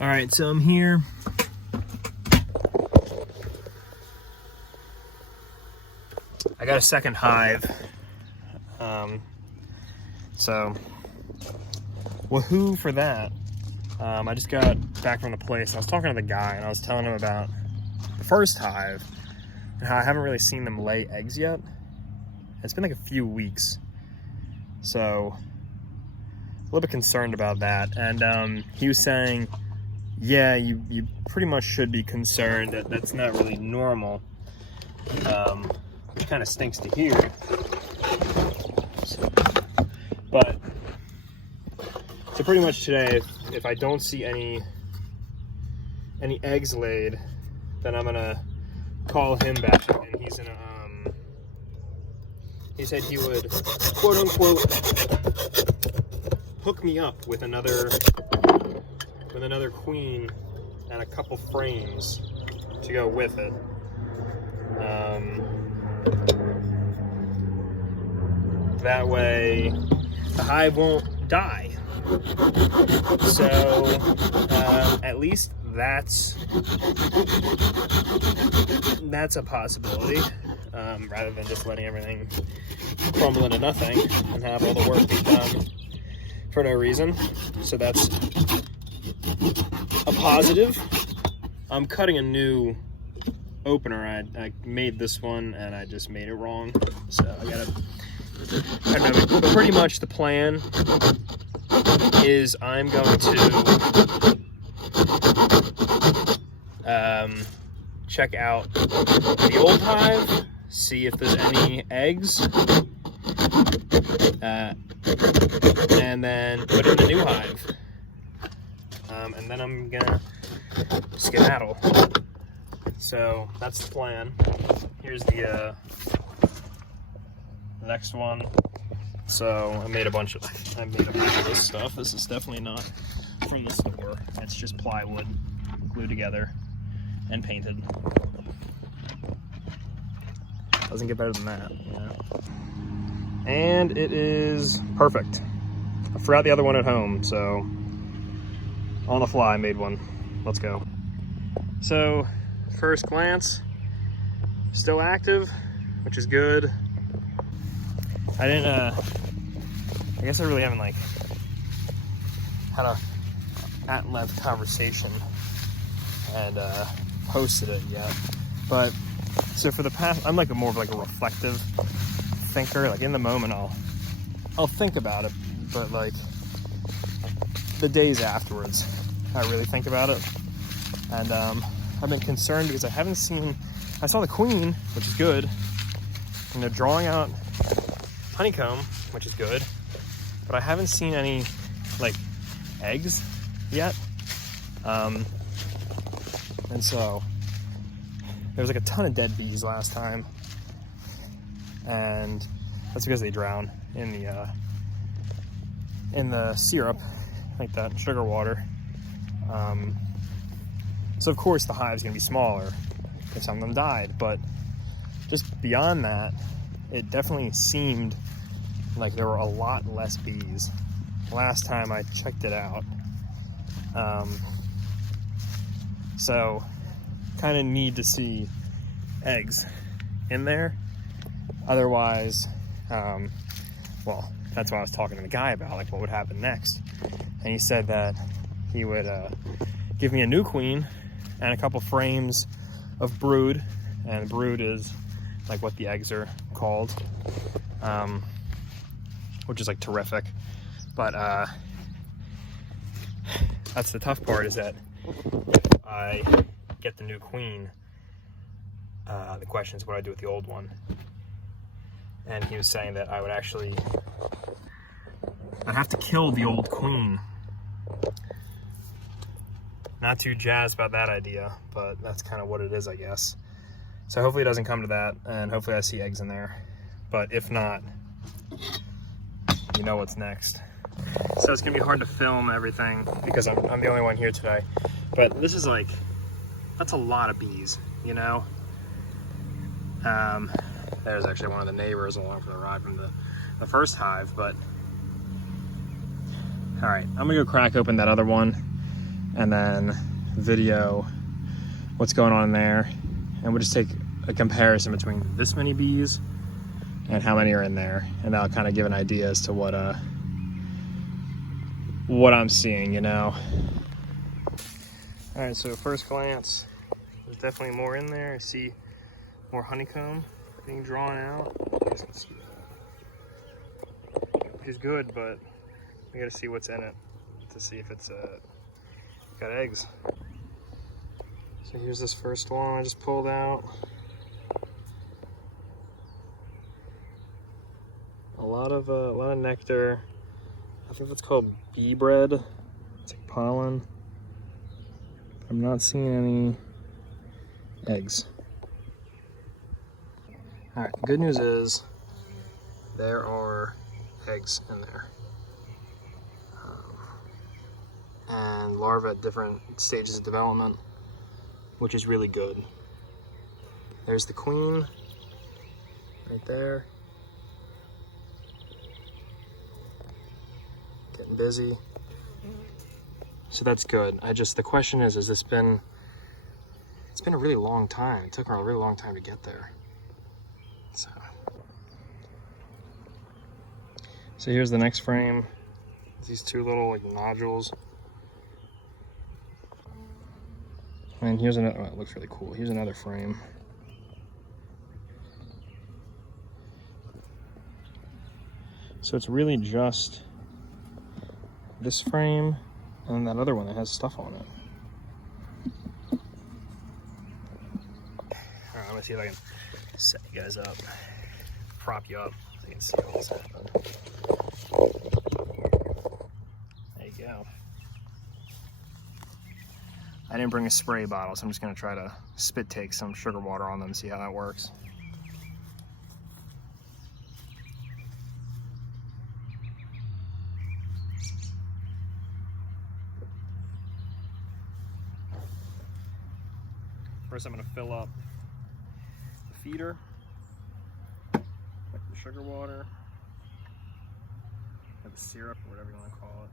All right, so I'm here. I got a second hive. So woohoo for that. I just got back from the place. I was talking to the guy and I was telling him about the first hive and how I haven't really seen them lay eggs yet. It's been like a few weeks. So a little bit concerned about that. And he was saying, yeah, you pretty much should be concerned that that's not really normal. It kind of stinks to hear. So pretty much today, if I don't see any eggs laid, then I'm gonna call him back, and he's gonna he said he would quote unquote hook me up with another queen and a couple frames to go with it. That way the hive won't die. So at least that's a possibility, rather than just letting everything crumble into nothing and have all the work be done for no reason. So that's a positive. I'm cutting a new opener. I made this one and I just made it wrong, so I don't know, but pretty much the plan is I'm going to check out the old hive, see if there's any eggs, and then put in the new hive, and then I'm gonna skedaddle. So that's the plan. Here's the next one. So I made a bunch of this stuff. This is definitely not from the store. It's just plywood glued together and painted. Doesn't get better than that, you know. And it is perfect. I forgot the other one at home, so on the fly I made one. Let's go. So first glance, still active, which is good. I guess I really haven't like had a at-length conversation and posted it yet. But so for the past, I'm like more of like a reflective thinker. Like in the moment, I'll think about it, but like the days afterwards, I really think about it. And I've been concerned because I saw the queen, which is good, and they're drawing out honeycomb, which is good, but I haven't seen any like eggs yet. And so there was like a ton of dead bees last time, and that's because they drown in the syrup, like that sugar water. So of course the hive's gonna be smaller if some of them died, but just beyond that, it definitely seemed like there were a lot less bees last time I checked it out. So kind of need to see eggs in there. Otherwise, well, that's what I was talking to the guy about, like what would happen next. And he said that he would give me a new queen and a couple frames of brood, and brood is like what the eggs are called, which is like terrific. But that's the tough part, is that if I get the new queen, the question is what I do with the old one. And he was saying that I'd have to kill the old queen. Not too jazzed about that idea, but that's kind of what it is, I guess. So hopefully it doesn't come to that, and hopefully I see eggs in there. But if not, you know what's next. So it's gonna be hard to film everything because I'm the only one here today. But this is like, that's a lot of bees, you know? There's actually one of the neighbors along for the ride from the first hive, but all right, I'm gonna go crack open that other one and then video what's going on in there, and we'll just take a comparison between this many bees and how many are in there, and that'll kind of give an idea as to what I'm seeing, you know. All right, so first glance, there's definitely more in there. I see more honeycomb being drawn out. You guys can see that, which is good, but we gotta see what's in it to see if it's got eggs. So here's this first one I just pulled out. A lot of nectar. I think that's called bee bread. It's like pollen. I'm not seeing any eggs. All right, the good news is there are eggs in there. And larvae at different stages of development, which is really good. There's the queen right there. Getting busy. So that's good. The question is it's been a really long time. It took her a really long time to get there. So here's the next frame. These two little like nodules. And here's another, oh, it looks really cool. Here's another frame. So it's really just this frame and that other one that has stuff on it. All right, I'm gonna see if I can set you guys up, prop you up so you can see all this happen. There you go. I didn't bring a spray bottle, so I'm just gonna try to spit take some sugar water on them and see how that works. First, I'm gonna fill up the feeder with the sugar water, or the syrup, or whatever you wanna call it.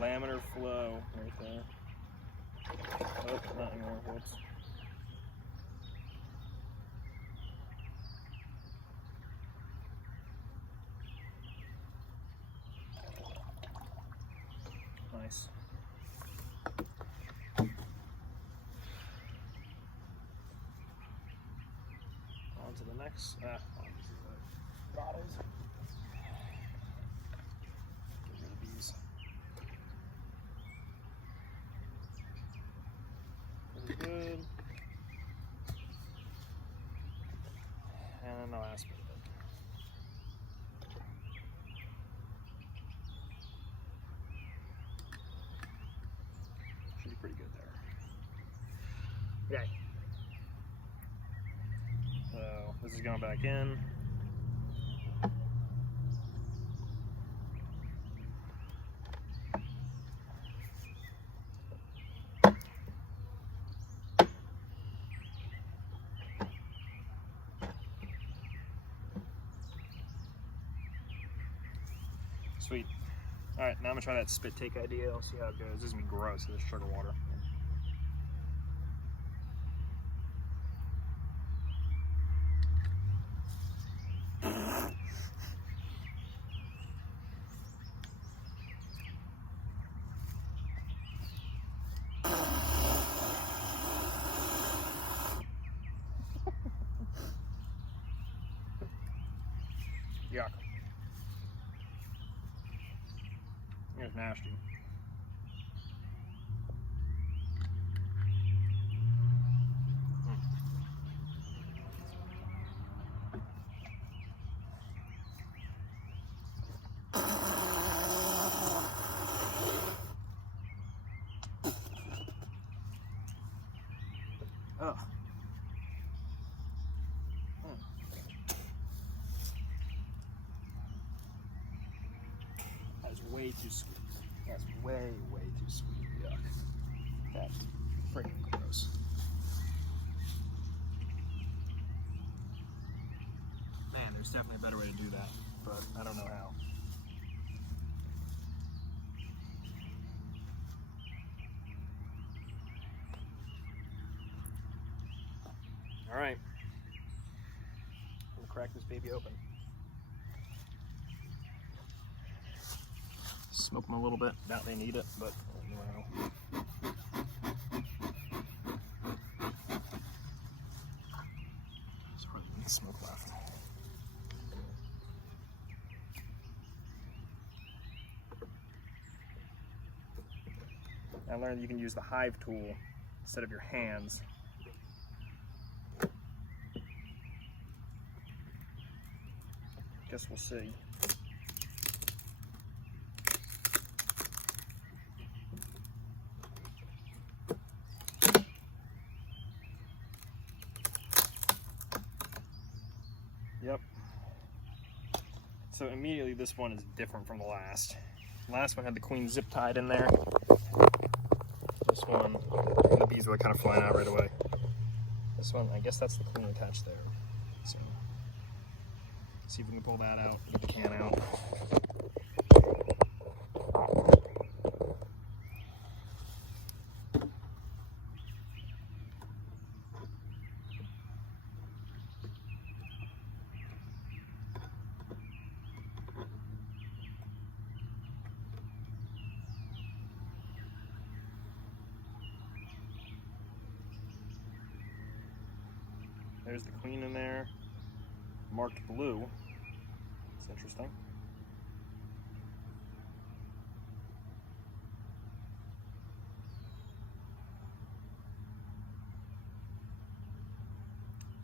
Laminar flow right there. Oh, not anymore. Whoops. Nice. On to the next. Bottles. Get rid of these. Good. And the last bit of it. Should be pretty good there. Okay. So this is going back in. Sweet. All right, now I'm gonna try that spit take idea. I'll see how it goes. This is gonna be gross, this sugar water. Yuck. It's nasty. Ugh. way too sweet. That's way, way too sweet. Yuck. That's freaking gross. Man, there's definitely a better way to do that, but I don't know how. All right. I'm gonna crack this baby open. Smoke them a little bit. Doubt they need it, but you know. There's hardly any smoke left. I learned you can use the hive tool instead of your hands. Guess we'll see. Yep. So immediately this one is different from the last. The last one had the queen zip tied in there. This one, the bees were kind of flying out right away. This one, I guess that's the queen attached there. So, see if we can pull that out, get the can out. There's the queen in there, marked blue. It's interesting.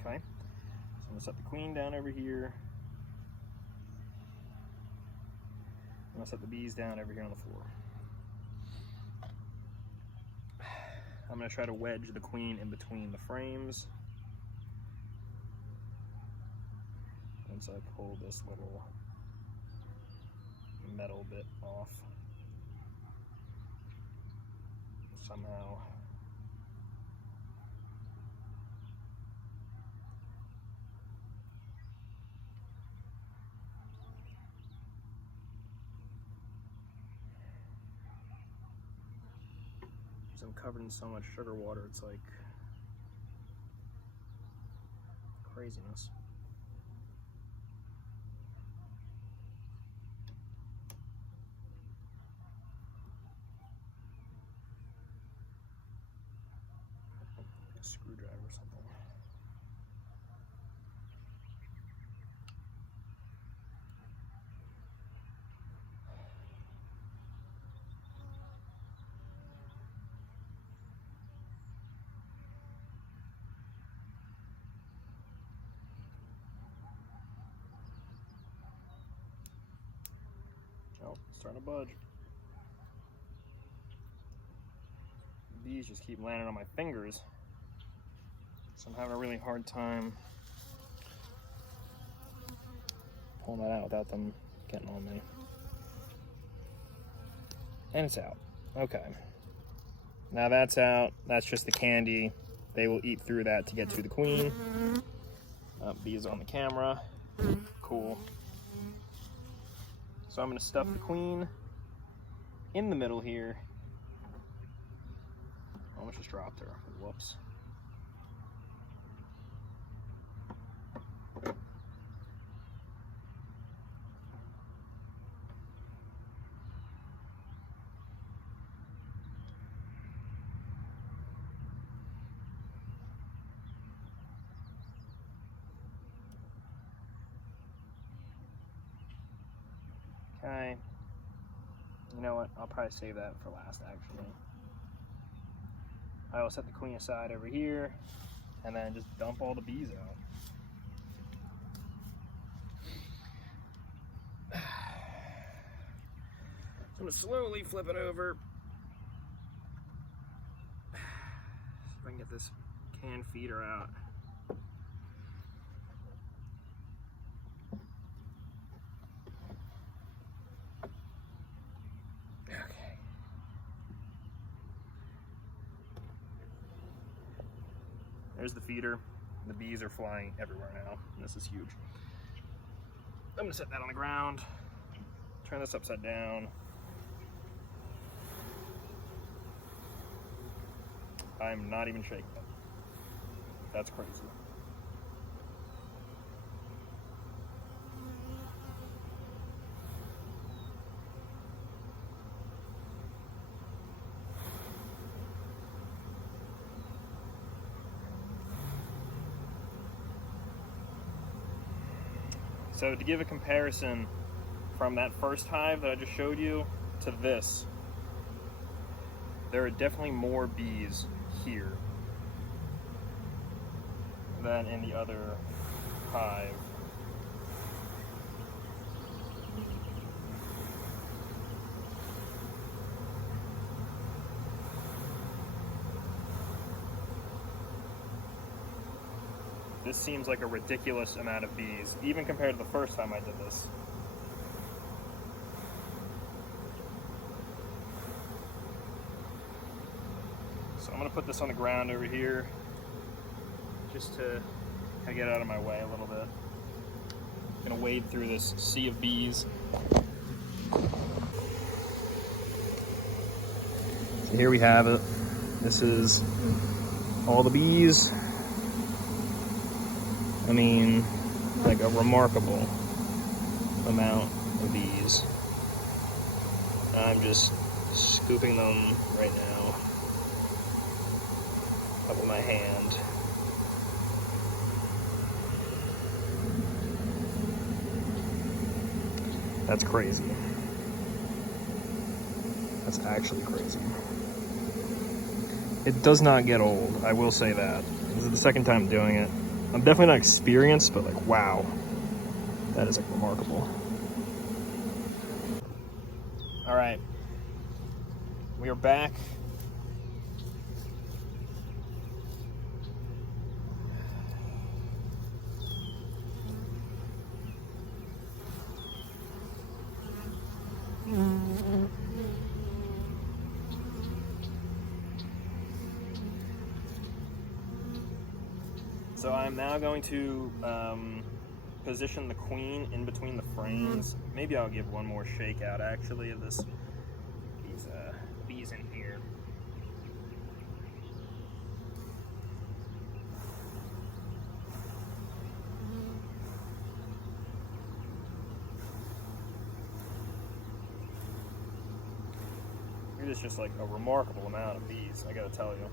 Okay, so I'm gonna set the queen down over here. I'm gonna set the bees down over here on the floor. I'm gonna try to wedge the queen in between the frames. Once I pull this little metal bit off somehow. Because I'm covered in so much sugar water, it's like craziness. Screwdriver or something. Oh, it's starting to budge. These just keep landing on my fingers. So I'm having a really hard time pulling that out without them getting on me. And it's out. Okay. Now that's out. That's just the candy. They will eat through that to get to the queen. Bees on the camera. Cool. So I'm going to stuff the queen in the middle here. Almost just dropped her. Whoops. Okay. You know what? I'll probably save that for last, actually. I will set the queen aside over here, and then just dump all the bees out. So I'm going to slowly flip it over. See if I can get this can feeder out. There's the feeder. The bees are flying everywhere now, and this is huge. I'm gonna set that on the ground, turn this upside down. I'm not even shaking it. That's crazy. So to give a comparison from that first hive that I just showed you to this, there are definitely more bees here than in the other hive. This seems like a ridiculous amount of bees, even compared to the first time I did this. So I'm gonna put this on the ground over here, just to kind of get out of my way a little bit. I'm gonna wade through this sea of bees. So here we have it. This is all the bees. I mean, like a remarkable amount of bees. I'm just scooping them right now up with my hand. That's crazy. That's actually crazy. It does not get old, I will say that. This is the second time doing it. I'm definitely not experienced, but like, wow. That is like remarkable. All right, we are back. So I'm now going to position the queen in between the frames. Maybe I'll give one more shake out actually of these bees in here. It is just like a remarkable amount of bees, I gotta tell you.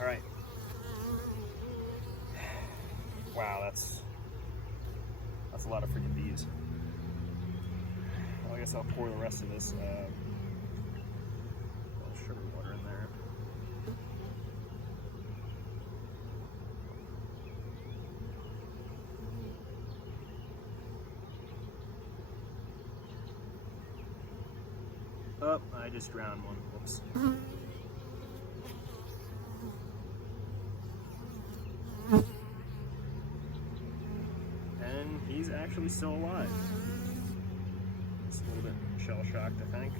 All right. Wow, that's a lot of freaking bees. Well, I guess I'll pour the rest of this little sugar water in there. Oh, I just drowned one. Whoops. And he's actually still alive. It's a little bit shell-shocked, I think.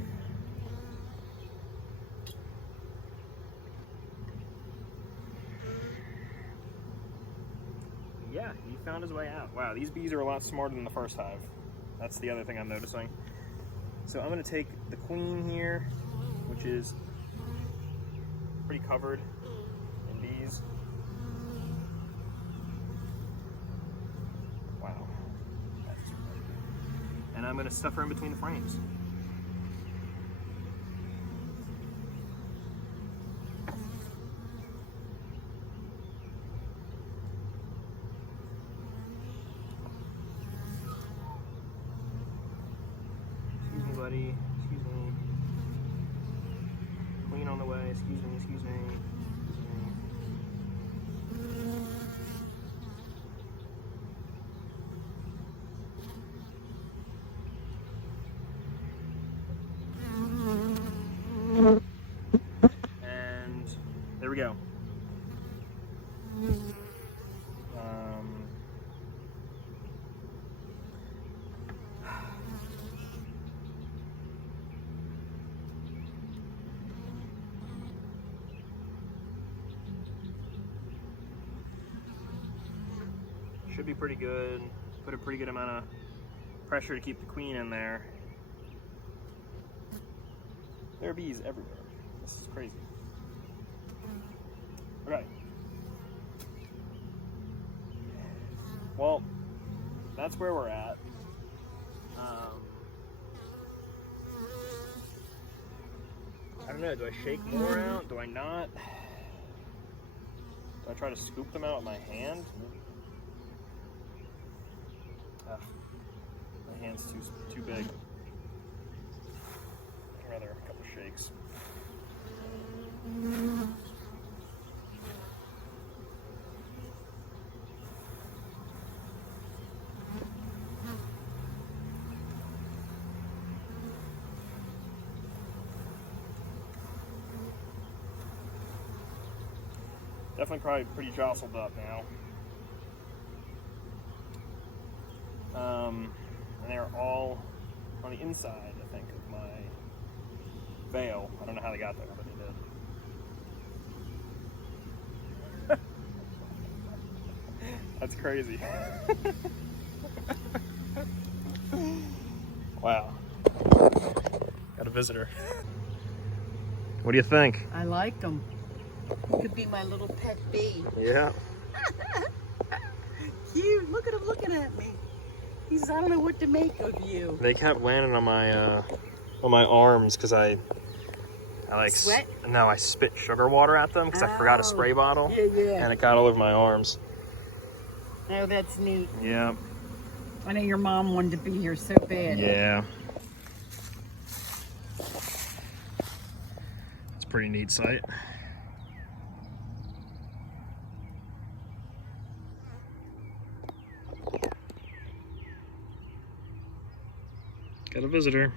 Yeah, he found his way out. Wow, these bees are a lot smarter than the first hive. That's the other thing I'm noticing. So I'm going to take the queen here, which is pretty covered in bees. Wow. And I'm going to stuff her in between the frames. Excuse me, buddy. Excuse me. Queen on the way. Excuse me, excuse me. And there we go. should be pretty good. Put a pretty good amount of pressure to keep the queen in there. There are bees everywhere. This is crazy. Okay. Well, that's where we're at. I don't know, do I shake more out? Do I not? Do I try to scoop them out with my hand? My hand's too big. I'd rather a couple shakes. Definitely probably pretty jostled up now. And they're all on the inside, I think, of my veil. I don't know how they got there, but they did. That's crazy. Wow. Got a visitor. What do you think? I like them. You could be my little pet bee. Yeah. Cute. Look at him looking at me. He says, I don't know what to make of you. They kept landing on my arms because I like sweat? No, I spit sugar water at them because I forgot a spray bottle. Yeah, yeah. And it got all over my arms. Oh, that's neat. Yeah. I know your mom wanted to be here so bad. Yeah. It's a pretty neat sight. Got a visitor.